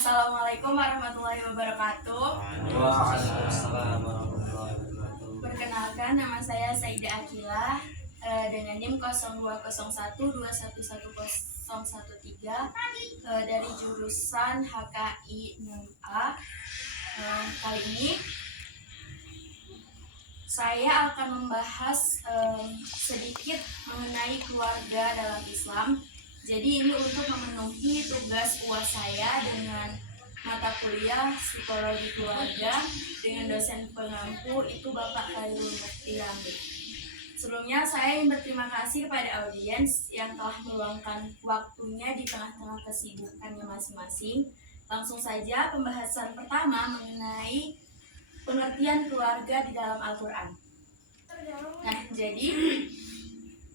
Assalamualaikum warahmatullahi wabarakatuh. Waalaikumsalam warahmatullahi wabarakatuh. Perkenalkan, nama saya Saida Akilah dengan NIM 0201211013 dari jurusan HKI 6A. Kali ini saya akan membahas sedikit mengenai keluarga dalam Islam. Jadi ini untuk memenuhi tugas UAS saya dengan mata kuliah psikologi keluarga dengan dosen pengampu itu Bapak Khairul Mukti. Sebelumnya saya ingin berterima kasih kepada audiens yang telah meluangkan waktunya di tengah-tengah kesibukannya masing-masing. Langsung saja pembahasan pertama mengenai pengertian keluarga di dalam Al-Quran. Nah, jadi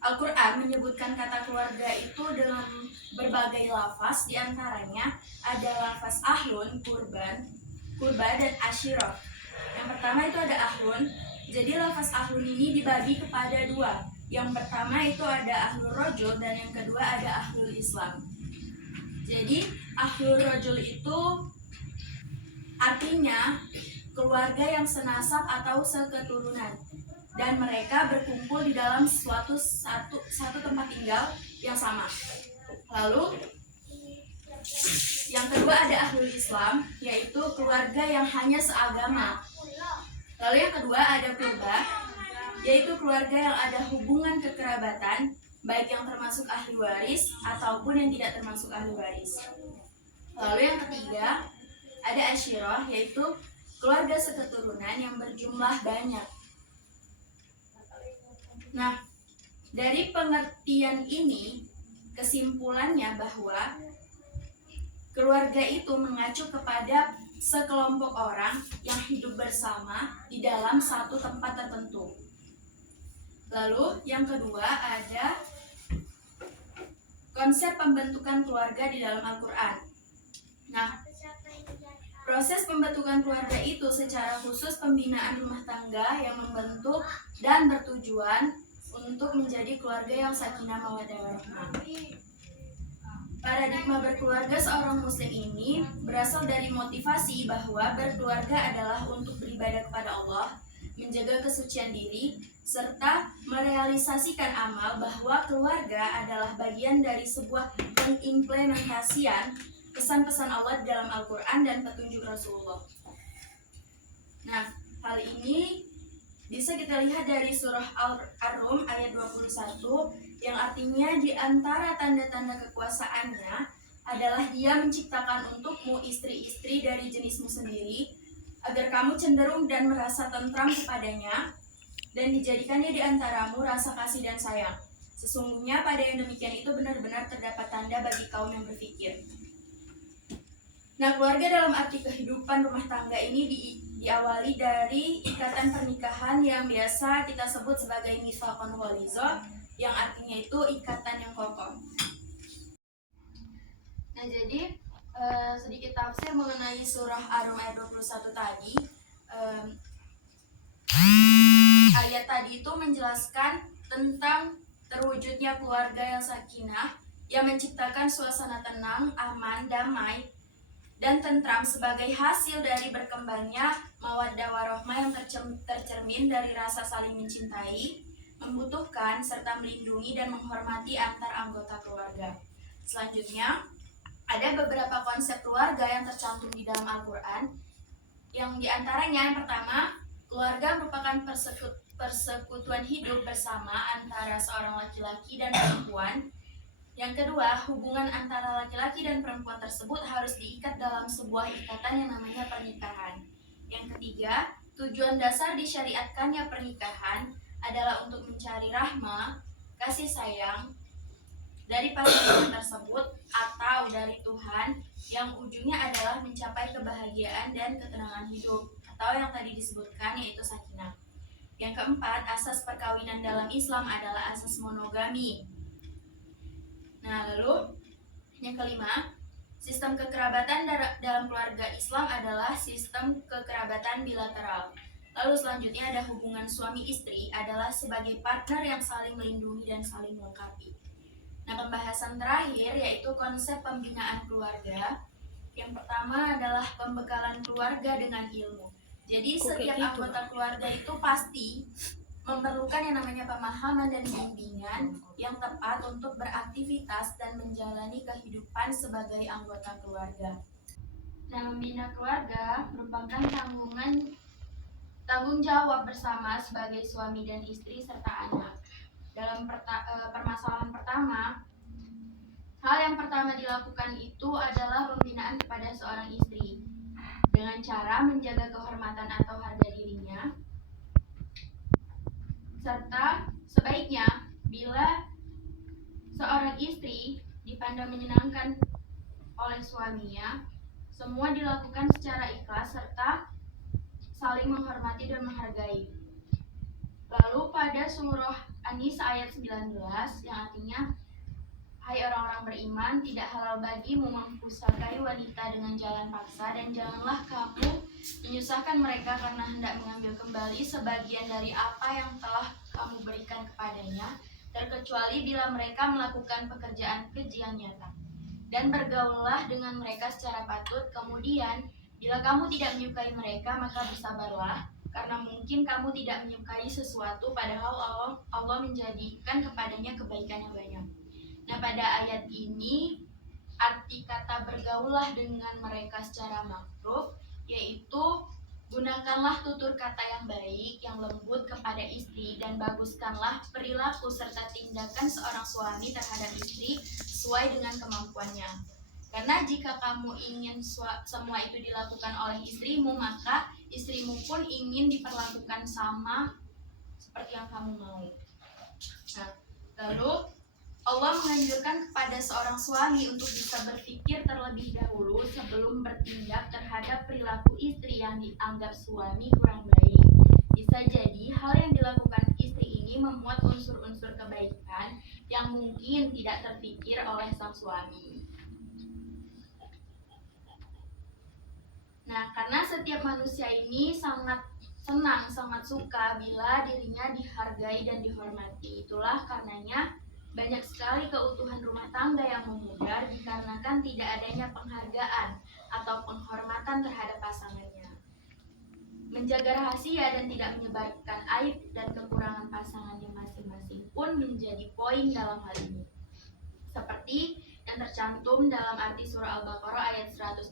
Al-Quran menyebutkan kata keluarga itu dengan berbagai lafaz, diantaranya ada lafaz ahlun, kurba, dan asyirah. Yang pertama itu ada ahlun. Jadi lafaz ahlun ini dibagi kepada dua. Yang pertama itu ada ahlul rojul dan yang kedua ada ahlul Islam. Jadi ahlul rojul itu artinya keluarga yang senasab atau seketurunan, dan mereka berkumpul di dalam satu tempat tinggal yang sama. Lalu yang kedua ada ahlul Islam, yaitu keluarga yang hanya seagama. Lalu yang kedua ada kurba, yaitu keluarga yang ada hubungan kekerabatan, baik yang termasuk ahli waris ataupun yang tidak termasuk ahli waris. Lalu yang ketiga ada asyirah, yaitu keluarga seketurunan yang berjumlah banyak. Nah, dari pengertian ini, kesimpulannya bahwa keluarga itu mengacu kepada sekelompok orang yang hidup bersama di dalam satu tempat tertentu. Lalu yang kedua ada konsep pembentukan keluarga di dalam Al-Quran. Nah, proses pembentukan keluarga itu secara khusus pembinaan rumah tangga yang membentuk dan bertujuan untuk menjadi keluarga yang sakinah mawaddah warahmah. Paradigma berkeluarga seorang muslim ini berasal dari motivasi bahwa berkeluarga adalah untuk beribadah kepada Allah, menjaga kesucian diri, serta merealisasikan amal, bahwa keluarga adalah bagian dari sebuah pengimplementasian pesan-pesan Allah dalam Al-Quran dan petunjuk Rasulullah. Nah, hal ini bisa kita lihat dari surah Ar-Rum ayat 21, yang artinya di antara tanda-tanda kekuasaannya adalah Dia menciptakan untukmu istri-istri dari jenismu sendiri, agar kamu cenderung dan merasa tentram kepadanya, dan dijadikannya di antaramu rasa kasih dan sayang. Sesungguhnya pada yang demikian itu benar-benar terdapat tanda bagi kaum yang berfikir. Nah, keluarga dalam arti kehidupan rumah tangga ini diawali dari ikatan pernikahan yang biasa kita sebut sebagai mitsaqun ghalizah, yang artinya itu ikatan yang kokoh. Nah, jadi sedikit tafsir mengenai surah Ar-Rum ayat 21 tadi. Ayat tadi itu menjelaskan tentang terwujudnya keluarga yang sakinah, yang menciptakan suasana tenang, aman, damai, dan tentram sebagai hasil dari berkembangnya mawaddah warahmah yang tercermin dari rasa saling mencintai, membutuhkan, serta melindungi dan menghormati antar anggota keluarga. Selanjutnya, ada beberapa konsep keluarga yang tercantum di dalam Al-Quran, yang diantaranya yang pertama, keluarga merupakan persekutuan hidup bersama antara seorang laki-laki dan perempuan. Yang kedua, hubungan antara laki-laki dan perempuan tersebut harus diikat dalam sebuah ikatan yang namanya pernikahan. Yang ketiga, tujuan dasar disyariatkannya pernikahan adalah untuk mencari rahmah, kasih sayang dari pasangan tersebut atau dari Tuhan, yang ujungnya adalah mencapai kebahagiaan dan ketenangan hidup, atau yang tadi disebutkan yaitu sakinah. Yang keempat, asas perkawinan dalam Islam adalah asas monogami. Nah, lalu yang kelima, sistem kekerabatan dalam keluarga Islam adalah sistem kekerabatan bilateral. Lalu selanjutnya ada hubungan suami istri adalah sebagai partner yang saling melindungi dan saling melengkapi. Nah, pembahasan terakhir yaitu konsep pembinaan keluarga. Yang pertama adalah pembekalan keluarga dengan ilmu. Jadi setiap anggota keluarga itu pasti memerlukan yang namanya pemahaman dan bimbingan yang tepat untuk beraktivitas dan menjalani kehidupan sebagai anggota keluarga. Nah, membina keluarga merupakan tanggung jawab bersama sebagai suami dan istri serta anak. Dalam permasalahan pertama, hal yang pertama dilakukan itu adalah pembinaan kepada seorang istri dengan cara menjaga kehormatan atau harga dirinya, serta sebaiknya bila seorang istri dipandang menyenangkan oleh suaminya, semua dilakukan secara ikhlas serta saling menghormati dan menghargai. Lalu pada surah An-Nisa ayat 19 yang artinya, hai orang-orang beriman, tidak halal bagimu mempusakai wanita dengan jalan paksa, dan janganlah kamu menyusahkan mereka karena hendak mengambil kembali sebagian dari apa yang telah kamu berikan kepadanya, terkecuali bila mereka melakukan pekerjaan keji yang nyata. Dan bergaullah dengan mereka secara patut. Kemudian, bila kamu tidak menyukai mereka, maka bersabarlah, karena mungkin kamu tidak menyukai sesuatu padahal Allah menjadikan kepadanya kebaikan yang banyak. Nah, pada ayat ini arti kata bergaullah dengan mereka secara makruf yaitu gunakanlah tutur kata yang baik, yang lembut kepada istri, dan baguskanlah perilaku serta tindakan seorang suami terhadap istri sesuai dengan kemampuannya. Karena jika kamu ingin semua itu dilakukan oleh istrimu, maka istrimu pun ingin diperlakukan sama seperti yang kamu mau. Nah, lalu Allah menganjurkan kepada seorang suami untuk bisa berpikir terlebih dahulu sebelum bertindak terhadap perilaku istri yang dianggap suami kurang baik. Bisa jadi hal yang dilakukan istri ini memuat unsur-unsur kebaikan yang mungkin tidak terpikir oleh sang suami. Nah, karena setiap manusia ini sangat senang, sangat suka bila dirinya dihargai dan dihormati. Itulah karenanya banyak sekali keutuhan rumah tangga yang memudar dikarenakan tidak adanya penghargaan atau penghormatan terhadap pasangannya. Menjaga rahasia dan tidak menyebarkan aib dan kekurangan pasangannya masing-masing pun menjadi poin dalam hal ini. Seperti yang tercantum dalam arti surah Al-Baqarah ayat 187,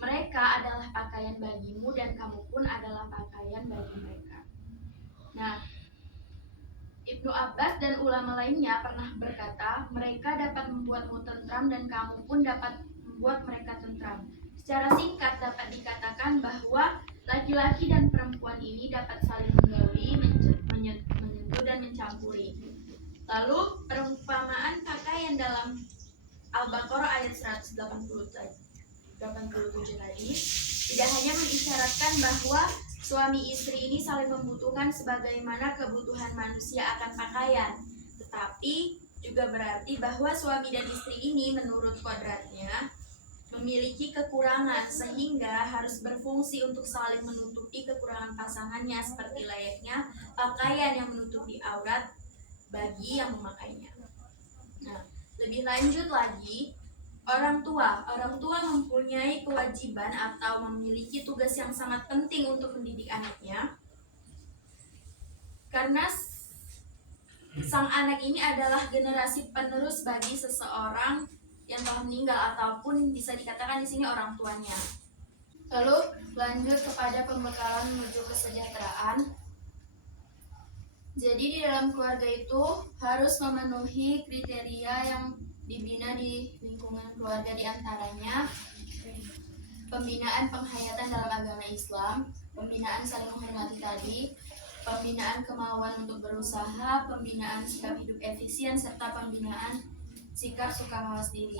mereka adalah pakaian bagimu dan kamu pun adalah pakaian bagi mereka. Nah, Ibnu Abbas dan ulama lainnya pernah berkata, mereka dapat membuatmu tentram dan kamu pun dapat membuat mereka tentram. Secara singkat dapat dikatakan bahwa laki-laki dan perempuan ini dapat saling menggauli, menyentuh dan mencampuri. Lalu perumpamaan pakaian dalam Al-Baqarah ayat 187 tadi tidak hanya mengisyaratkan bahwa suami istri ini saling membutuhkan sebagaimana kebutuhan manusia akan pakaian, tetapi juga berarti bahwa suami dan istri ini menurut kodratnya memiliki kekurangan sehingga harus berfungsi untuk saling menutupi kekurangan pasangannya seperti layaknya pakaian yang menutupi aurat bagi yang memakainya. Nah, lebih lanjut lagi, orang tua mempunyai kewajiban atau memiliki tugas yang sangat penting untuk mendidik anaknya. Karena sang anak ini adalah generasi penerus bagi seseorang yang telah meninggal ataupun bisa dikatakan di sini orang tuanya. Lalu lanjut kepada pembekalan menuju kesejahteraan. Jadi di dalam keluarga itu harus memenuhi kriteria yang dibina di lingkungan keluarga, diantaranya pembinaan penghayatan dalam agama Islam, pembinaan saling menghormati tadi, pembinaan kemauan untuk berusaha, pembinaan sikap hidup efisien, serta pembinaan sikap suka mawas diri.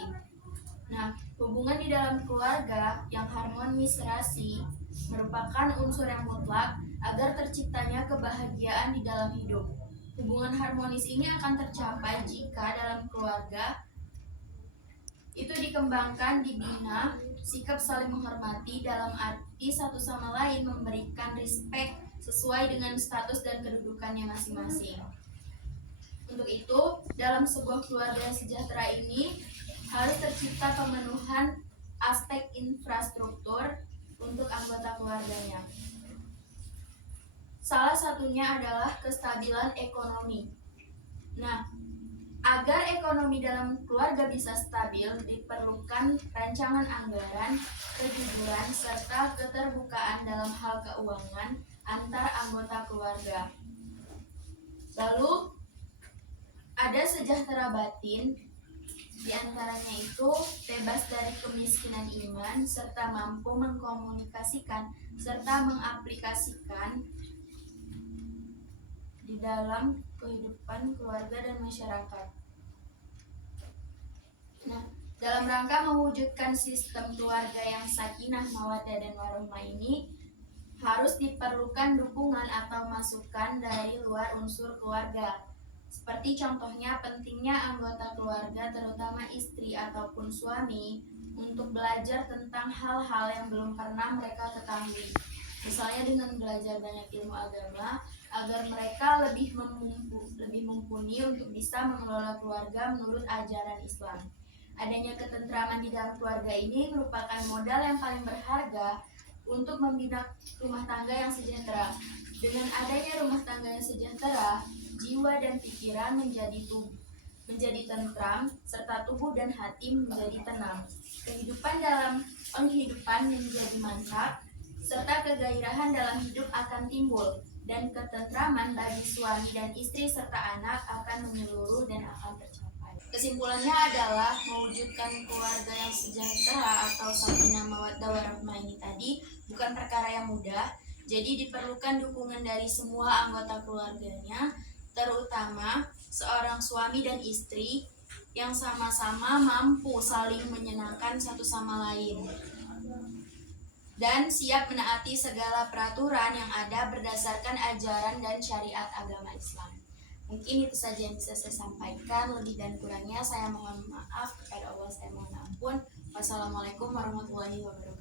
Nah, hubungan di dalam keluarga yang harmonis serasi merupakan unsur yang mutlak agar terciptanya kebahagiaan di dalam hidup. Hubungan harmonis ini akan tercapai jika dalam keluarga itu dikembangkan, dibina, sikap saling menghormati dalam arti satu sama lain memberikan respect sesuai dengan status dan kedudukannya masing-masing. Untuk itu, dalam sebuah keluarga yang sejahtera ini harus tercipta pemenuhan aspek infrastruktur untuk anggota keluarganya. Salah satunya adalah kestabilan ekonomi. Nah, agar ekonomi dalam keluarga bisa stabil, diperlukan rancangan anggaran, kejujuran, serta keterbukaan dalam hal keuangan antar anggota keluarga. Lalu, ada sejahtera batin, diantaranya itu bebas dari kemiskinan iman, serta mampu mengkomunikasikan serta mengaplikasikan di dalam kehidupan keluarga dan masyarakat. Nah, dalam rangka mewujudkan sistem keluarga yang sakinah, mawaddah, dan warohmah ini harus diperlukan dukungan atau masukan dari luar unsur keluarga. Seperti contohnya pentingnya anggota keluarga, terutama istri ataupun suami, untuk belajar tentang hal-hal yang belum pernah mereka ketahui. Misalnya dengan belajar banyak ilmu agama, agar mereka lebih mumpuni untuk bisa mengelola keluarga menurut ajaran Islam. Adanya ketentraman di dalam keluarga ini merupakan modal yang paling berharga untuk membina rumah tangga yang sejahtera. Dengan adanya rumah tangga yang sejahtera, jiwa dan pikiran menjadi tentram, serta tubuh dan hati menjadi tenang. Kehidupan dalam penghidupan menjadi mantap, serta kegairahan dalam hidup akan timbul, dan ketentraman bagi suami dan istri serta anak akan menyeluruh dan akan tercapai. Kesimpulannya adalah mewujudkan keluarga yang sejahtera atau sakinah mawaddah warahmah ini tadi bukan perkara yang mudah. Jadi diperlukan dukungan dari semua anggota keluarganya, terutama seorang suami dan istri yang sama-sama mampu saling menyenangkan satu sama lain dan siap menaati segala peraturan yang ada berdasarkan ajaran dan syariat agama Islam. Mungkin itu saja yang bisa saya sampaikan. Lebih dan kurangnya saya mohon maaf. Kepada Allah saya mohon ampun. Wassalamualaikum warahmatullahi wabarakatuh.